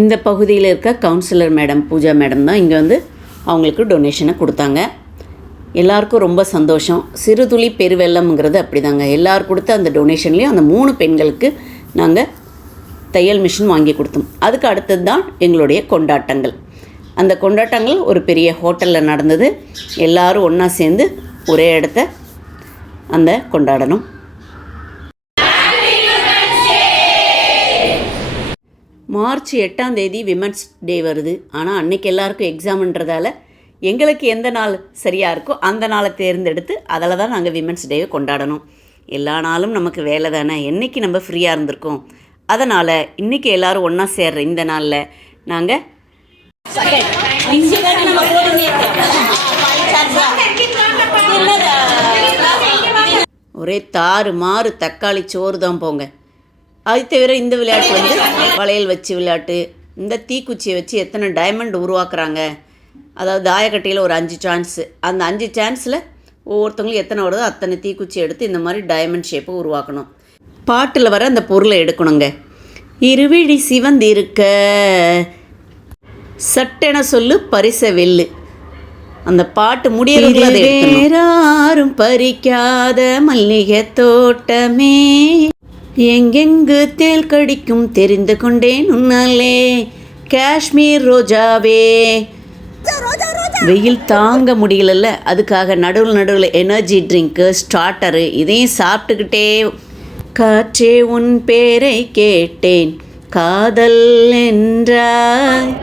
இந்த பகுதியில் இருக்க கவுன்சிலர் மேடம் பூஜா மேடம் தான் இங்கே வந்து அவங்களுக்கு டொனேஷனை கொடுத்தாங்க. எல்லாருக்கும் ரொம்ப சந்தோஷம். சிறுதுளி பெருவெள்ளம்ங்கிறது அப்படிதாங்க. எல்லார் கொடுத்த அந்த டொனேஷன்லேயும் அந்த மூணு பெண்களுக்கு நாங்கள் தையல் மிஷின் வாங்கி கொடுத்தோம். அதுக்கு அடுத்தது தான் எங்களுடைய கொண்டாட்டங்கள். அந்த கொண்டாட்டங்கள் ஒரு பெரிய ஹோட்டலில் நடந்தது. எல்லாரும் ஒன்றா சேர்ந்து ஒரே இடத்த அந்த கொண்டாடணும். மார்ச் எட்டாம் தேதி விமன்ஸ் டே வருது. ஆனால் அன்னைக்கு எல்லாருக்கும் எக்ஸாம்ன்றதால எங்களுக்கு எந்த நாள் சரியாக இருக்கோ அந்த நாளை தேர்ந்தெடுத்து அதில் தான் நாங்கள் விமன்ஸ் டேவை கொண்டாடணும். எல்லா நாளும் நமக்கு வேலை தானே? என்றைக்கு நம்ம ஃப்ரீயாக இருந்திருக்கோம்? அதனால் இன்றைக்கி எல்லோரும் ஒன்றா சேர்ற இந்த நாளில் நாங்கள் ஒரே தாறு மாறு தக்காளி சோறு தான் போங்க. அது தவிர இந்த விளையாட்டு வந்து வளையல் வச்சு விளையாட்டு இந்த தீக்குச்சியை வச்சு எத்தனை டைமண்ட் உருவாக்குறாங்க. அதாவது தாயக்கட்டையில் ஒரு அஞ்சு சான்ஸு அந்த அஞ்சு சான்ஸில் ஒவ்வொருத்தவங்களும் எத்தனை வருதோ அத்தனை தீக்குச்சி எடுத்து இந்த மாதிரி டைமண்ட் ஷேப்பை உருவாக்கணும். பாட்டில் வர அந்த பொருளை எடுக்கணுங்க. இருவிழி சிவந்திருக்க சட்டென சொல்லு பரிச வெல்லு. அந்த பாட்டு முடியறதுக்குள்ள வேறாரும் பறிக்காத மல்லிகை தோட்டமே. எங்கெங்கு தேல் கடிக்கும் தெரிந்து கொண்டேன் உன்னாலே. காஷ்மீர் ரோஜாவே. வெயில் தாங்க முடியலல்ல. அதுக்காக நடுவில் நடுவில் எனர்ஜி ட்ரிங்க்கு ஸ்டார்டரு இதையும் சாப்பிட்டுக்கிட்டே காற்றே உன் பேரை கேட்டேன். காதல் என்றாய்.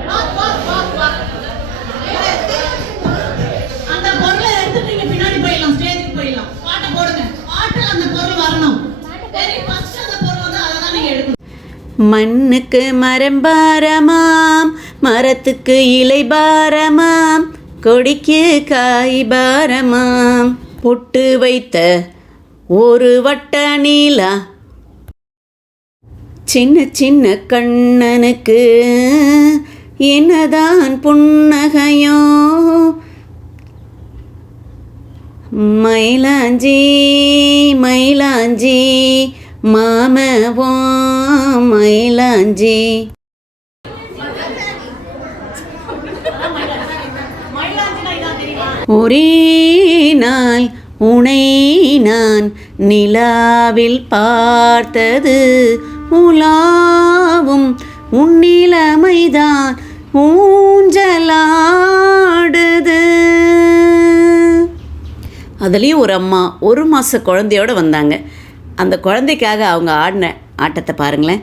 மண்ணுக்கு மரம் பாரமாம் மரத்துக்கு இலை பாரமாம் கொடிக்கு காய் பாரமாம். பொட்டு வைத்த ஒரு வட்ட நீலா சின்ன சின்ன கண்ணனுக்கு என்னதான் புன்னகையோ. மயிலாஞ்சி மயிலாஞ்சி மாமவோ மயிலாஞ்சி. ஒரே நாள் உனை நான் நிலாவில் பார்த்தது. உலாவும் உன்னிலமைதான் ஊஞ்சலாடுது. அதுலேயும் ஒரு அம்மா ஒரு மாத குழந்தையோட வந்தாங்க. அந்த குழந்தைக்காக அவங்க ஆடின ஆட்டத்தை பாருங்களேன்.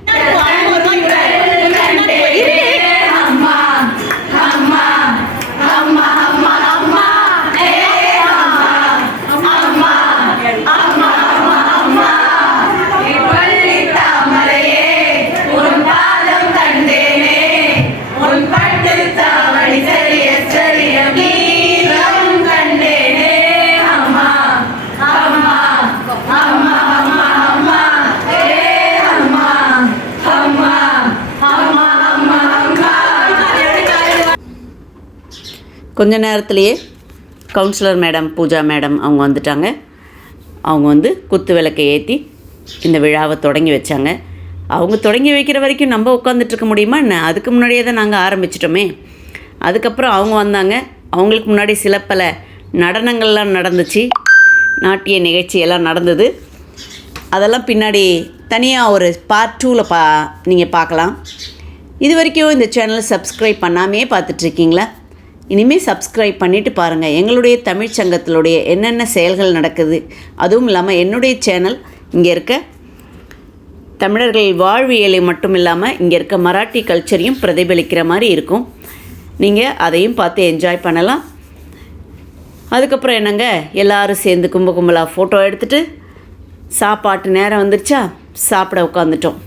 கொஞ்ச நேரத்துலேயே கவுன்சிலர் மேடம் பூஜா மேடம் அவங்க வந்துட்டாங்க. அவங்க வந்து குத்து விளக்கை ஏற்றி இந்த விழாவை தொடங்கி வச்சாங்க. அவங்க தொடங்கி வைக்கிற வரைக்கும் நம்ம உட்காந்துட்ருக்க முடியுமா என்ன? அதுக்கு முன்னாடியே தான் நாங்கள் ஆரம்பிச்சிட்டோமே. அதுக்கப்புறம் அவங்க வந்தாங்க. அவங்களுக்கு முன்னாடி சில பல நடனங்கள்லாம் நடந்துச்சு. நாட்டிய நிகழ்ச்சி எல்லாம் நடந்தது. அதெல்லாம் பின்னாடி தனியாக ஒரு பார்ட் டூவில் பா நீங்கள் பார்க்கலாம். இது வரைக்கும் இந்த சேனலை சப்ஸ்கிரைப் பண்ணாமே பார்த்துட்ருக்கீங்களா இனிமேல் சப்ஸ்கிரைப் பண்ணிவிட்டு பாருங்கள் எங்களுடைய தமிழ் சங்கத்தினுடைய என்னென்ன செயல்கள் நடக்குது அதுவும் இல்லாமல் என்னுடைய சேனல் இங்கே இருக்க தமிழர்கள் வாழ்வியலை மட்டும் இல்லாமல் இங்கே இருக்க மராட்டி கல்ச்சரையும் பிரதிபலிக்கிற மாதிரி இருக்கும். நீங்கள் அதையும் பார்த்து என்ஜாய் பண்ணலாம். அதுக்கப்புறம் என்னங்க? எல்லோரும் சேர்ந்து கும்ப கும்பலாக ஃபோட்டோ எடுத்துகிட்டு சாப்பாட்டு நேரம் வந்துருச்சா? சாப்பிட உட்காந்துட்டோம்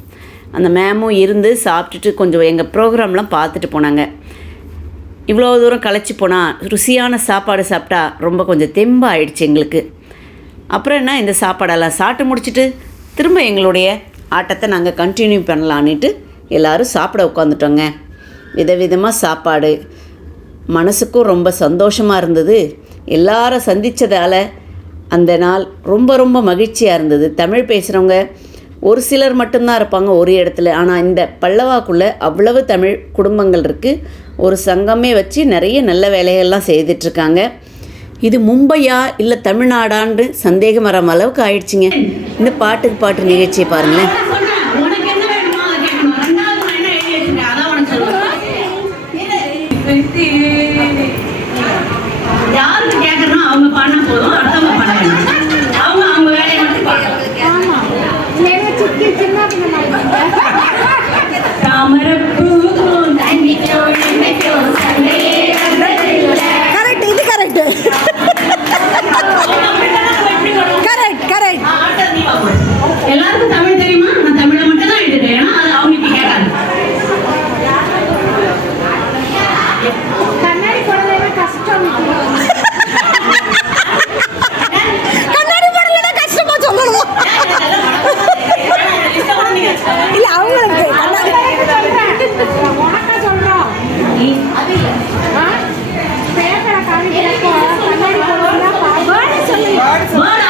அந்த மேமும் இருந்து சாப்பிட்டுட்டு கொஞ்சம் எங்கள் ப்ரோக்ராம்லாம் பார்த்துட்டு போனாங்க. இவ்வளோ தூரம் களைச்சி போனால் ருசியான சாப்பாடு சாப்பிட்டா ரொம்ப கொஞ்சம் தெம்பாயிடுச்சு எங்களுக்கு. அப்புறம் என்ன இந்த சாப்பாடெல்லாம் சாப்பிட்டு முடிச்சுட்டு திரும்ப எங்களுடைய ஆட்டத்தை நாங்கள் கண்டினியூ பண்ணலான்ட்டு எல்லோரும் சாப்பிட உட்காந்துட்டோங்க விதவிதமாக சாப்பாடு. மனசுக்கும் ரொம்ப சந்தோஷமாக இருந்தது. எல்லாரும் சந்தித்ததால் அந்த நாள் ரொம்ப ரொம்ப மகிழ்ச்சியாக இருந்தது. தமிழ் பேசுகிறவங்க ஒரு சிலர் மட்டும்தான் இருப்பாங்க ஒரு இடத்துல. ஆனால் இந்த பல்லவாக்குள்ளே அவ்வளவு தமிழ் குடும்பங்கள் இருக்குது ஒரு சங்கமே வச்சு நிறைய நல்ல வேலைகள்லாம் செய்துட்ருக்காங்க. இது மும்பையா இல்லை தமிழ்நாடான்னு சந்தேகம் வர அளவுக்கு ஆயிடுச்சுங்க. இந்த பாட்டுக்கு பாட்டு நிகழ்ச்சியை பாருங்களேன். Thank you. தாமரப்பு Mark.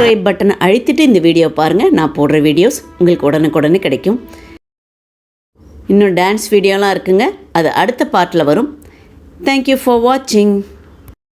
சப்ஸ்கிரைப் பட்டனை அழுத்திட்டு இந்த வீடியோ பாருங்கள் நான் போடுற வீடியோஸ் உங்களுக்கு உடனுக்குடனே கிடைக்கும். இன்னும் டான்ஸ் வீடியோலாம் இருக்குங்க. அது அடுத்த பார்ட்டில் வரும். தேங்க்யூ ஃபார் வாட்சிங்